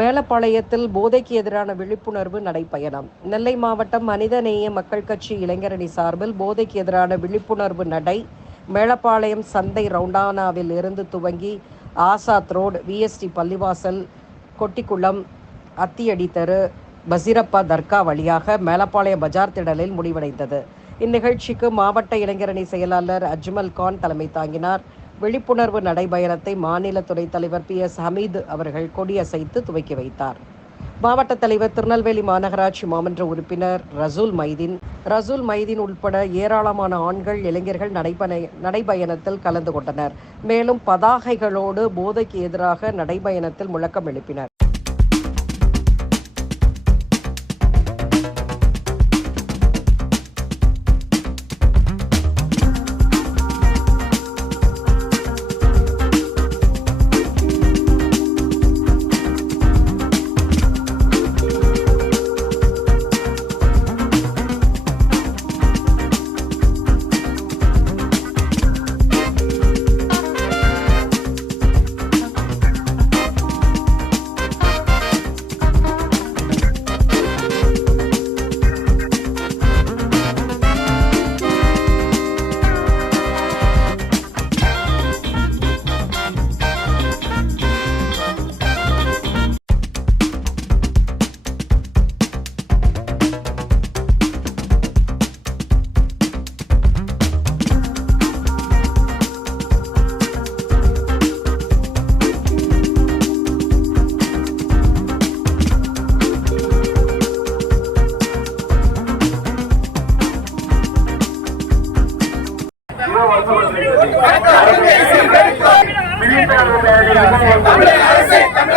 மேலப்பாளையத்தில் போதைக்கு எதிரான விழிப்புணர்வு நடைப்பயணம் நெல்லை மாவட்டம் மனிதநேய மக்கள் கட்சி இளைஞரணி சார்பில் போதைக்கு எதிரான விழிப்புணர்வு நடை மேலப்பாளையம் சந்தை ரவுண்டானாவில் இருந்து துவங்கி ஆசாத் ரோடு விஎஸ்டி பள்ளிவாசல் கொட்டிக்குளம் அத்தியடி தெரு பசிரப்பா தர்கா வழியாக மேலப்பாளையம் பஜார் திடலில் முடிவடைந்தது. இந்நிகழ்ச்சிக்கு மாவட்ட இளைஞரணி செயலாளர் அஜ்மல் கான் தலைமை தாங்கினார். விழிப்புணர்வு நடைபயணத்தை மாநில துறை தலைவர் பி எஸ் ஹமீது அவர்கள் கொடியசைத்து துவக்கி வைத்தார். மாவட்ட தலைவர் திருநெல்வேலி மாநகராட்சி மாமன்ற உறுப்பினர் ரசூல் மைதீன் ரசூல் மைதீன் உட்பட ஏராளமான ஆண்கள் இளைஞர்கள் நடைபய நடைபயணத்தில் கலந்து கொண்டனர். மேலும் பதாகைகளோடு போதைக்கு எதிராக நடைபயணத்தில் முழக்கம் எழுப்பினர். தமிழக அரசு நடைபெறும்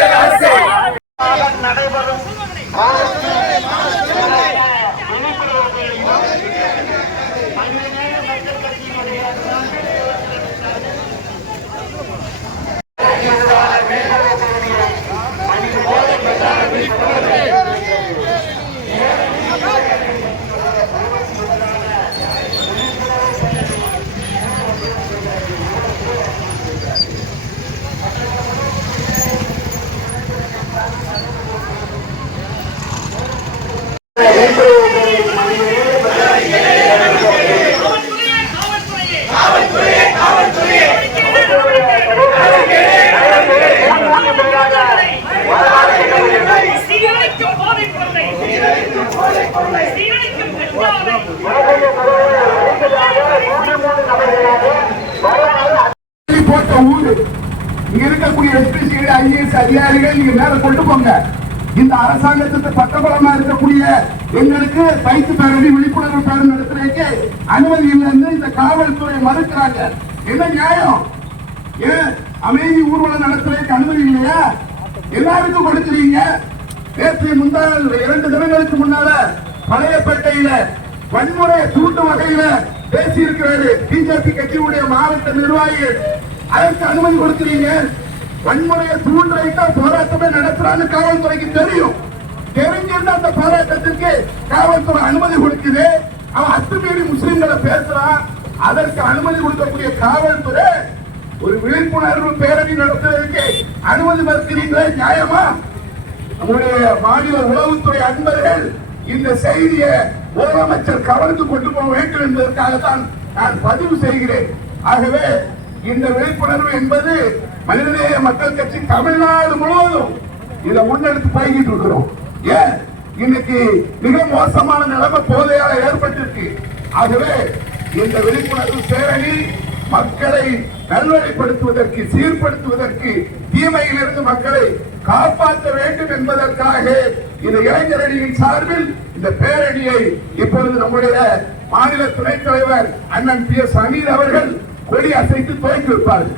போட்ட ஊரு. இங்க இருக்கக்கூடிய எஸ்பிசி ஐஏஎஸ் அதிகாரிகள் நீங்க மேல கொண்டு போங்க. இந்த அரசாங்கத்துக்கு பக்கபலமா இருக்கக்கூடிய எங்களுக்கு பயிற்சி பேரணி விழிப்புணர்வு பேரணி நடத்துறதுக்கு அனுமதி இல்லைன்னு இந்த காவல்துறை மறுக்கிறாங்க. என்ன நியாயம்? ஏன்? அமைதி ஊர்வலம் நடத்துறதுக்கு அனுமதி இல்லையா? எல்லாருக்கும் கொடுக்குறீங்க. நேற்று முந்தாள் இரண்டு தினங்களுக்கு முன்னால பழையப்பேட்டையில வன்முறை தூண்டு வகையில பேசி இருக்கிறாரு பிஜேபி கட்சியுடைய மாவட்ட நிர்வாகிகள். அதற்கு அனுமதி கொடுக்கிறீங்க. வன்முறையை தூண்டுறதுக்கு போராட்டமே நடத்துறான்னு காவல்துறைக்கு தெரியும். தெரிஞ்சிருந்த அந்த போராட்டத்திற்கு காவல்துறை அனுமதி கொடுக்குது. அவன் அத்துமீறி முஸ்லிம்களை பேசுறான். அதற்கு அனுமதி கொடுக்கக்கூடிய காவல்துறை ஒரு விழிப்புணர்வு பேரணி நடத்துவதற்கு அனுமதி மறுக்கிறீங்களே நியாயமா? நம்முடைய மாநில உளவுத்துறை அன்பர்கள் இந்த செய்தியை முதலமைச்சர் கவர்ந்து கொண்டு போக வேண்டும் என்பதற்காகத்தான் நான் பதிவு செய்கிறேன். ஆகவே இந்த விழிப்புணர்வு என்பது மனிதநேய மக்கள் கட்சி தமிழ்நாடு முழுவதும் இதை முன்னெடுத்து போய்கிட்டு இருக்கிறோம். ஏன்? இன்னைக்கு மிக மோசமான நிலைமை போதையால ஏற்பட்டிருக்கு. ஆகவே இந்த விழிப்புணர்வு பேரணி மக்களை நல்வழிப்படுத்துவதற்கு சீர்படுத்துவதற்கு தீமையிலிருந்து மக்களை காப்பாற்ற வேண்டும் என்பதற்காக இந்த இளைஞரணியின் சார்பில் இந்த பேரணியை இப்பொழுது நம்முடைய மாநில துணைத் தலைவர் அண்ணன் பி எஸ் அமீர் அவர்கள் கொடி அசைத்து துவக்கி வைப்பார்கள்